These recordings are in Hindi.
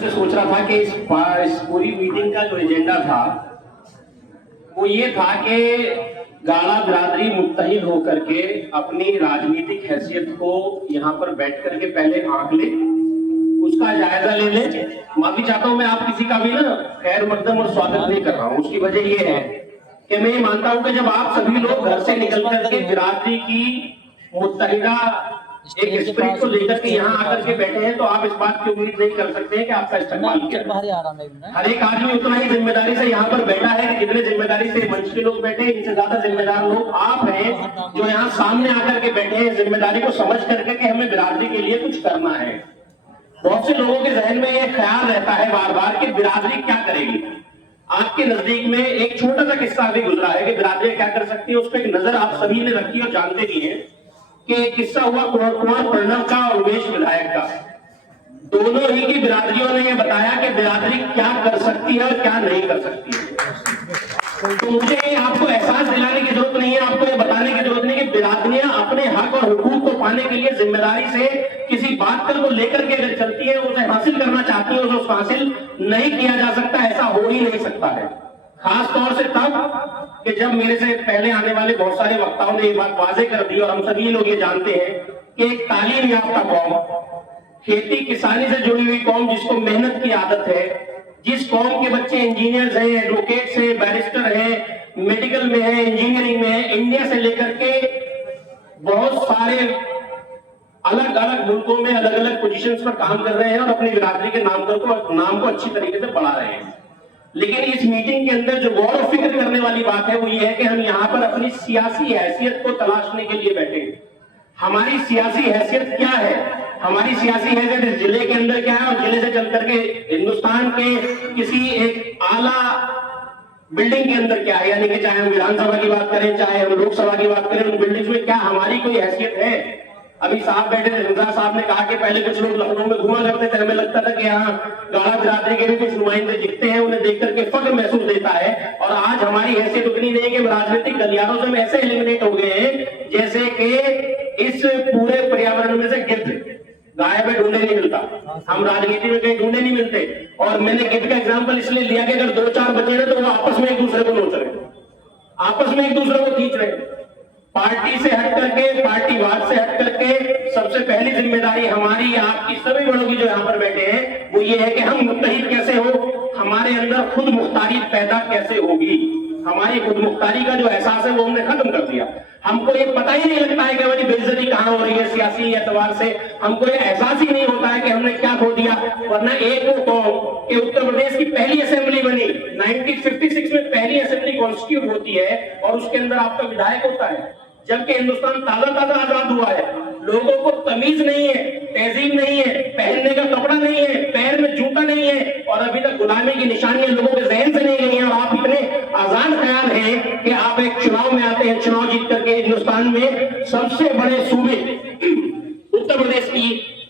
से सोच रहा था कि इस पूरी मीटिंग का जो एजेंडा था वो ये था कि गाड़ा बिरादरी मुत्तहिद होकर के अपनी राजनीतिक हैसियत को यहाँ पर बैठ करके पहले आंक ले, उसका जायजा ले ले। माफी चाहता हूं मैं आप किसी का भी ना खैर मकदम और स्वागत नहीं कर रहा हूं। उसकी वजह ये है कि मैं ये मानता हूं कि जब आप सभी लोग घर से निकल करके बिरादरी की मुत्तहिदा एक स्पिरिट को लेकर के यहाँ आकर के बैठे हैं तो आप इस बात की उम्मीद नहीं कर सकते हैं कि आपका इस्तेमाल किया। हर एक आदमी उतना ही जिम्मेदारी से यहाँ पर बैठा है कि जितने जिम्मेदारी से मंच के लोग बैठे हैं, इनसे ज्यादा जिम्मेदार लोग आप हैं जो यहाँ सामने आकर के बैठे हैं जिम्मेदारी को समझ करके कि हमें बिरादरी के लिए कुछ करना है। बहुत से लोगों के जहन में यह ख्याल रहता है बार बार कि बिरादरी क्या करेगी। आपके नजदीक में एक छोटा सा किस्सा भी गुजरा है कि बिरादरी क्या कर सकती है, उस पर एक नजर आप सभी ने रखी और जानते भी हैं कि किस्सा हुआ कुंवर प्रणव का और उमेश विधायक का। दोनों ही की बिरादरियों ने यह बताया कि बिरादरी क्या कर सकती है और क्या नहीं कर सकती है। तो मुझे आपको एहसास दिलाने की जरूरत नहीं है, आपको ये बताने की जरूरत नहीं कि बिरादरियां अपने हक और हुकूक को पाने के लिए जिम्मेदारी से किसी बात को लेकर के अगर चलती है, उसे हासिल करना चाहती है, उसे हासिल नहीं किया जा सकता, ऐसा हो ही नहीं सकता है। खास तौर से तब कि जब मेरे से पहले आने वाले बहुत सारे वक्ताओं ने ये बात वाजे कर दी और हम सभी लोग ये जानते हैं कि एक तालीम याफ्ता कौम, खेती किसानी से जुड़ी हुई कौम, जिसको मेहनत की आदत है, जिस कौम के बच्चे इंजीनियर्स हैं, एडवोकेट्स हैं, बैरिस्टर हैं, मेडिकल में है, इंजीनियरिंग में है, इंडिया से लेकर के बहुत सारे अलग अलग मुल्कों में अलग अलग पोजीशंस पर काम कर रहे हैं और अपनी बिरादरी के नाम को अच्छी तरीके से बढ़ा रहे हैं। लेकिन इस मीटिंग के अंदर जो गौर और फिक्र करने वाली बात है वो ये है कि हम यहाँ पर अपनी सियासी हैसियत को तलाशने के लिए बैठे हैं। हमारी सियासी हैसियत क्या है, हमारी सियासी हैसियत इस जिले के अंदर क्या है और जिले से चल करके हिंदुस्तान के किसी एक आला बिल्डिंग के अंदर क्या है, यानी कि चाहे हम विधानसभा की बात करें, चाहे हम लोकसभा की बात करें, उन बिल्डिंग्स में क्या हमारी कोई हैसियत है। अभी साहब बैठे थे, रमजा साहब ने कहा कि पहले कुछ लोग लखनऊ में घुमा करते थे, हमें लगता था कि यहाँ गाड़ा बिरादरी के भी कुछ नुमाइंदे दिखते हैं, उन्हें देख करके फख्र महसूस देता है। और आज हमारी हैसियत उतनी नहीं है कि राजनीतिक गलियारों से हम ऐसे एलिमिनेट हो गए हैं जैसे कि इस पूरे पर्यावरण में से गिद्ध गायब है, ढूंढे नहीं मिलता। हम राजनीति में कहीं ढूंढे नहीं मिलते। और मैंने गिद्ध का एग्जाम्पल इसलिए लिया कि अगर दो चार बचे रहे तो वो आपस में एक दूसरे को नोच रहे, आपस में एक दूसरे को खींच रहे। पार्टी से हट करके, पार्टीवाद से हट करके सबसे पहली जिम्मेदारी हमारी, आपकी, सभी बड़ों की जो यहाँ पर बैठे हैं वो ये है कि हम मुत्तहिद कैसे हो, हमारे अंदर खुद मुख्तारी पैदा कैसे होगी। हमारी खुद मुख्तारी का जो एहसास है वो हमने खत्म कर दिया। हमको ये पता ही नहीं लगता है कि हमारी बेइज्जती कहाँ हो रही है सियासी एतबार से, हमको ये एहसास ही नहीं होता है कि हमने क्या खो दिया। वरना एक वो कौम कि उत्तर प्रदेश की पहली असेंबली बनी 1956 में, पहली असेंबली कॉन्स्टिट्यूट होती है और उसके अंदर आपका विधायक होता है, जबकि हिंदुस्तान ताजा ताजा आजाद हुआ है। लोगों को तमीज नहीं है, तहजीब नहीं है, पहनने का कपड़ा नहीं है, पैर में जूता नहीं है और अभी तक गुलामी की निशानियां लोगों के जहन से नहीं गई हैं। और आप इतने आजाद ख्याल हैं कि आप एक चुनाव में आते हैं, चुनाव जीत करके हिंदुस्तान में सबसे बड़े सूबे उत्तर प्रदेश की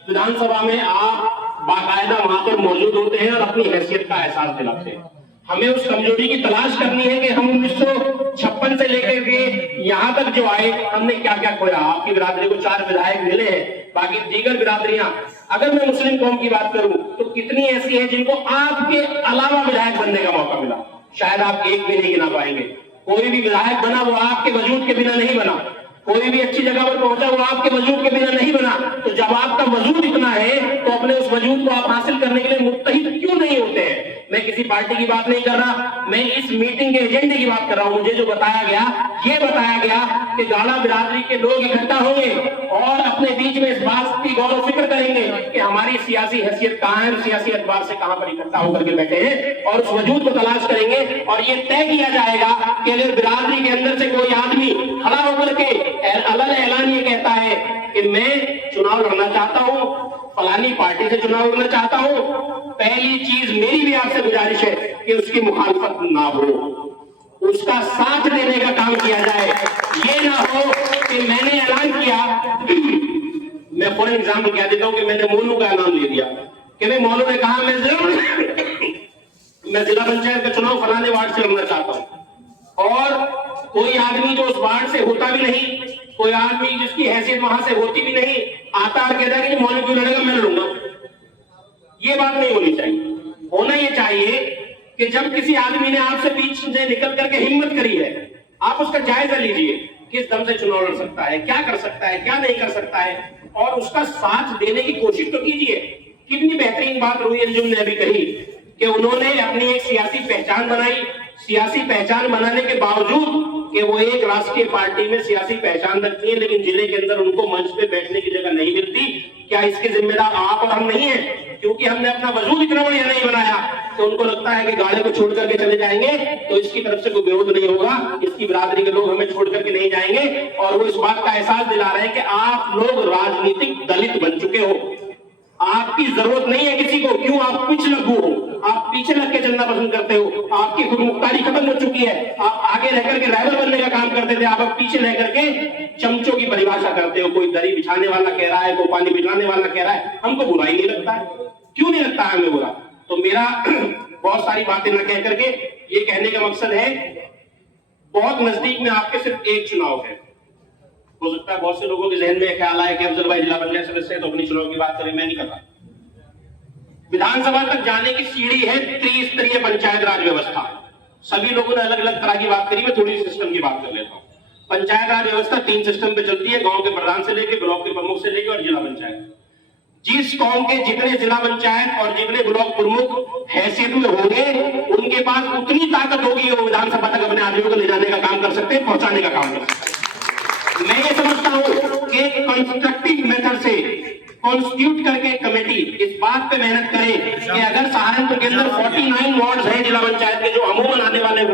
विधानसभा में आप बाकायदा वहां पर मौजूद होते हैं और अपनी हैसियत का एहसास दिलाते हैं। हमें उस कमजोरी की तलाश करनी है कि हम 1956 से लेकर के यहाँ तक जो आए हमने क्या क्या खोया। आपकी बिरादरी को 4 विधायक मिले हैं, बाकी दीगर बिरादरियां, अगर मैं मुस्लिम कौम की बात करूं तो कितनी ऐसी है जिनको आपके अलावा विधायक बनने का मौका मिला, शायद आप एक भी नहीं गिना पाएंगे। कोई भी विधायक बना वो आपके वजूद के बिना नहीं बना, कोई भी अच्छी जगह पर पहुंचा वो आपके वजूद के बिना नहीं बना। तो जब आपका वजूद इतना है तो अपने उस वजूद को आप हासिल करने के लिए मुत्तहिद क्यों नहीं होते हैं। मैं किसी पार्टी की बात नहीं कर रहा, मैं इस मीटिंग के एजेंडे की बात कर रहा हूं। मुझे जो बताया गया, ये बताया गया कि गाड़ा बिरादरी के लोग इकट्ठा होंगे और अपने बीच में इस बात की गौर और फिक्र करेंगे कि हमारी सियासी हैसियत कहाँ है, सियासी एतबार से कहां पर इकट्ठा होकर के बैठे हैं और उस वजूद को तलाश करेंगे। और ये तय किया जाएगा कि अगर बिरादरी के अंदर से कोई आदमी खड़ा होकर के ऐलान ये कहता है कि मैं चुनाव लड़ना चाहता हूं, फलानी पार्टी से चुनाव लड़ना चाहता हूं, पहली चीज मेरी भी आपसे गुजारिश है कि उसकी मुखालफत ना हो, उसका साथ देने का काम किया जाए। ये ना हो कि मैंने ऐलान किया, मैं फॉर एग्जाम्पल कह देता हूं कि मैंने मोनू का ऐलान ले दिया कि भाई मोनू ने कहा मैं जिला पंचायत का चुनाव फलाने वार्ड से लड़ना चाहता हूं, और कोई आदमी जो उस वार्ड से होता भी नहीं, कोई आदमी जिसकी हैसियत वहां से होती भी नहीं, आता और कहता है कि मौलवी क्यों लड़ेगा, मैं लड़ूंगा। ये बात नहीं होनी चाहिए। होना ये चाहिए कि जब किसी आदमी ने आपसे बीच से निकल करके हिम्मत करी है, आप उसका जायजा लीजिए, किस दम से चुनाव लड़ सकता है, क्या कर सकता है, क्या नहीं कर सकता है, और उसका साथ देने की कोशिश तो कीजिए। कितनी बेहतरीन बात रूही अंजुम ने अभी कही कि उन्होंने अपनी एक सियासी पहचान बनाई। सियासी पहचान बनाने के बावजूद कि वो एक राष्ट्रीय पार्टी में सियासी पहचान रखती है, लेकिन जिले के अंदर उनको मंच पे बैठने की जगह नहीं मिलती। क्या इसके जिम्मेदार आप और हम नहीं है? क्योंकि हमने अपना वजूद इतना बढ़िया नहीं बनाया कि उनको लगता है कि गाड़े को छोड़ करके चले जाएंगे तो इसकी तरफ से कोई विरोध नहीं होगा, इसकी बिरादरी के लोग हमें छोड़ करके नहीं जाएंगे। और वो इस बात का एहसास दिला रहे हैं कि आप लोग राजनीतिक दलित बन चुके हो, आपकी जरूरत नहीं है किसी को। क्यों? आप पिछ लगू हो, आप पीछे लग के चलना पसंद करते हो, आपकी खुद मुख्तारी खत्म हो चुकी है। आप आगे रह करके ड्राइवर बनने का काम करते थे, आप अब पीछे रह करके चमचों की परिभाषा करते हो। कोई दरी बिछाने वाला कह रहा है, कोई पानी पिलाने वाला कह रहा है, हमको बुरा ही नहीं लगता है। क्यों नहीं लगता है हमें बुरा? तो मेरा बहुत सारी बातें न कह करके ये कहने का मकसद है, बहुत नजदीक में आपके सिर्फ एक चुनाव है। हो सकता है बहुत से लोगों के जहन में ख्याल आए कि अफजल भाई जिला पंचायत सदस्य तो अपनी चुनाव की बात करें, मैं नहीं कर रहा। विधानसभा तक जाने की सीढ़ी है त्रिस्तरीय पंचायत राज व्यवस्था। सभी लोगों ने अलग अलग तरह की बात करी, मैं थोड़ी सिस्टम की बात कर लेता हूँ। पंचायत राज व्यवस्था 3 सिस्टम पे चलती है, गांव के प्रधान से लेकर, ब्लॉक के प्रमुख से लेकर और जिला पंचायत। जिस कौम के जितने जिला पंचायत और जितने ब्लॉक प्रमुख हैसियत में होंगे, उनके पास उतनी ताकत होगी वो विधानसभा तक अपने आदमियों को ले जाने का काम कर सकते हैं, पहुंचाने का काम कर सकते हैं। मैं ये समझता हूं कि कंस्ट्रक्टिव मेथड से कॉन्स्टिट्यूट करके कमेटी इस बात पे मेहनत करे कि अगर सहारनपुर के अंदर 49 वार्ड है जिला पंचायत के जो अमूमन आने वाले